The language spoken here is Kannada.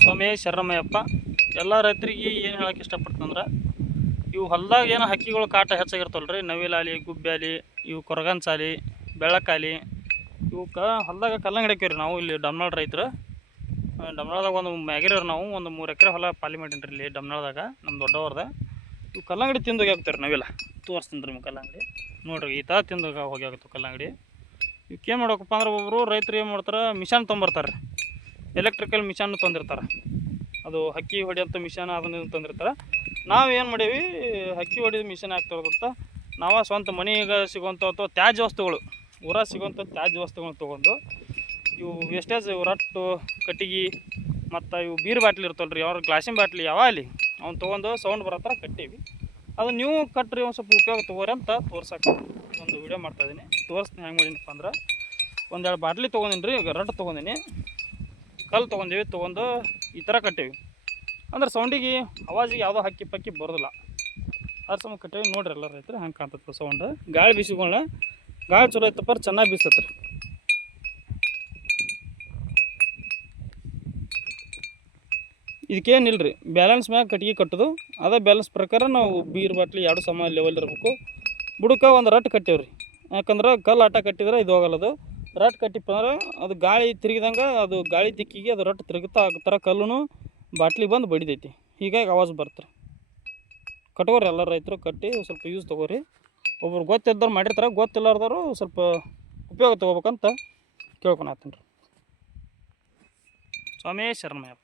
ಸ್ವಾಮಿ ಶರಣಮಯ್ಯಪ್ಪ. ಎಲ್ಲ ರೈತರಿಗೆ ಏನು ಹೇಳಕ್ಕೆ ಇಷ್ಟಪಡ್ತಂದ್ರೆ, ಇವು ಹೊಲ್ದಾಗ ಏನೋ ಹಕ್ಕಿಗಳು ಕಾಟ ಹೆಚ್ಚಾಗಿರ್ತವಲ್ಲ ರೀ, ನವಿಲಾಲಿ, ಗುಬ್ಬ್ಯಾಲಿ, ಇವು ಕೊರಗನ್ಸಾಲಿ, ಬೆಳ್ಳಕ್ಕಾಲಿ, ಇವಕ್ಕೆ ಹೊಲ್ದಾಗ ಕಲ್ಲಂಗಡಿ ಹಾಕೀವಿ ರೀ. ನಾವು ಇಲ್ಲಿ ಡಮ್ನಾಳ್ ರೈತರು. ಡಮ್ನಾಳದಾಗ ಒಂದು ಮ್ಯಾಗಿರೋರು ನಾವು ಒಂದು 3 ಎಕರೆ ಹೊಲ ಪಾಲಿ ಮಾಡೀನಿ ರೀ ಇಲ್ಲಿ ಡಮ್ನಾಳದಾಗ, ನಮ್ಮ ದೊಡ್ಡವ್ರದ. ಇವು ಕಲ್ಲಂಗಡಿ ತಿಂದು ಹೋಗ್ಯಾಕ್ತಾರೆ ನಾವೆಲ್ಲ. ತೋರಿಸ್ತೀನಿ ರೀ ನಿಮ್ಮ ಕಲ್ಲಂಗಡಿ ನೋಡ್ರಿ, ಈ ಥರ ತಿಂದು ಹೋಗ್ಯಾಗತ್ತೆ ಕಲ್ಲಂಗಡಿ. ಇವಕ್ಕೆ ಏನು ಮಾಡ್ಬೇಕಪ್ಪ ಅಂದ್ರೆ, ಒಬ್ಬರು ರೈತರು ಏನು ಮಾಡ್ತಾರೆ, ಮಿಷನ್ ತೊಗೊಂಬರ್ತಾರೆ ರೀ, ಎಲೆಕ್ಟ್ರಿಕಲ್ ಮಿಷನ್ ತಂದಿರ್ತಾರೆ. ಅದು ಹಕ್ಕಿ ಹೊಡೆಯೋಂಥ ಮಿಷನ್ ಅದನ್ನು ತಂದಿರ್ತಾರೆ. ನಾವು ಏನು ಮಾಡೀವಿ, ಹಕ್ಕಿ ಹೊಡೆಯೋದು ಮಿಷನ್ ಆಗ್ತಿರೋದಂತ ನಾವು ಸ್ವಂತ ಮನೆಗೆ ಸಿಗುವಂಥ ಅಥವಾ ತ್ಯಾಜ್ಯ ವಸ್ತುಗಳು, ಊರಾಗ ಸಿಗುವಂಥ ತ್ಯಾಜ್ಯ ವಸ್ತುಗಳನ್ನ ತೊಗೊಂಡು, ಇವು ವೇಸ್ಟೇಜ್ ರಟ್ಟು, ಕಟ್ಟಿಗೆ ಮತ್ತು ಇವು ಬೀರ್ ಬಾಟ್ಲಿ ಇರ್ತವಲ್ಲ ರೀ, ಅವ್ರ ಗ್ಲಾಸಿನ ಬಾಟ್ಲಿ ಯಾವ ಅಲ್ಲಿ ಅವ್ನು ತೊಗೊಂಡು ಸೌಂಡ್ ಬರೋ ಥರ ಕಟ್ಟೀವಿ. ಅದು ನೀವು ಕಟ್ಟ್ರಿ, ಒಂದು ಸ್ವಲ್ಪ ಉಪಯೋಗ ತೊಗೋರಿ ಅಂತ ತೋರ್ಸಕ್ಕೆ ಒಂದು ವಿಡಿಯೋ ಮಾಡ್ತಾಯಿದ್ದೀನಿ. ತೋರಿಸ್ತೀನಿ ಹೆಂಗೆ ಮಾಡೀನಪ್ಪ ಅಂದ್ರೆ, 1-2 ಬಾಟ್ಲಿ ತೊಗೊಂಡಿನಿ ರೀ, ರಟ್ಟು ತೊಗೊಂಡಿನಿ, ಕಲ್ಲು ತೊಗೊಂಡು ಈ ಥರ ಕಟ್ಟೀವಿ. ಅಂದ್ರೆ ಸೌಂಡಿಗೆ ಅವಾಜಿಗೆ ಯಾವುದೋ ಹಕ್ಕಿ ಪಕ್ಕಿ ಬರೋದಿಲ್ಲ, ಅದ್ರ ಸಮ ಕಟ್ಟೀವಿ. ನೋಡ್ರಿ ಎಲ್ಲ ರೈತರು ಹಂಗೆ ಕಾಣ್ತದೆ ಸೌಂಡ್. ಗಾಳಿ ಬೀಸಿಕೊಳ್ಳ, ಗಾಳಿ ಚಲೋ ಐತಪ್ಪ, ಚೆನ್ನಾಗಿ ಬೀಸ್ತತ್ರಿ. ಇದಕ್ಕೇನಿಲ್ಲ ರೀ, ಬ್ಯಾಲೆನ್ಸ್ ಮ್ಯಾಗ ಕಟ್ಟಿಗೆ ಕಟ್ಟೋದು, ಅದೇ ಬ್ಯಾಲೆನ್ಸ್ ಪ್ರಕಾರ ನಾವು ಬೀರ್ ಬಾಟ್ಲಿ 2 ಸಮ ಲೆವೆಲ್ ಇರಬೇಕು. ಬುಡಕ್ಕೆ ಒಂದು ರಟ್ಟು ಕಟ್ಟೇವ್ರಿ, ಯಾಕಂದ್ರೆ ಕಲ್ಲು ಆಟ ಕಟ್ಟಿದ್ರೆ ಇದು ಹೋಗಲ್ಲದು. ರಟ್ಟು ಕಟ್ಟಿಪ್ಪ ಅಂದ್ರೆ ಅದು ಗಾಳಿ ತಿರುಗಿದಂಗೆ, ಅದು ಗಾಳಿ ದಿಕ್ಕಿಗೆ ಅದು ರಟ್ಟು ತಿರುಗುತ್ತಾ ಆ ಥರ ಕಲ್ಲೂ ಬಾಟ್ಲಿ ಬಂದು ಬಡಿದೈತಿ, ಹೀಗಾಗಿ ಆವಾಜ್ ಬರ್ತಾರೆ. ಕಟ್ಕೋರಿ ಎಲ್ಲ ರೈತರು, ಕಟ್ಟಿ ಸ್ವಲ್ಪ ಯೂಸ್ ತೊಗೋರಿ. ಒಬ್ರು ಗೊತ್ತಿದ್ದವ್ರು ಮಾಡಿರ್ತಾರೆ, ಗೊತ್ತಿಲ್ಲಾರ್ದವರು ಸ್ವಲ್ಪ ಉಪಯೋಗ ತೊಗೋಬೇಕಂತ ಕೇಳ್ಕೊಳತ್ತೀನಿ ರೀ. ಸ್ವಾಮಿ ಶರಣಮಯ್ಯಪ್ಪ.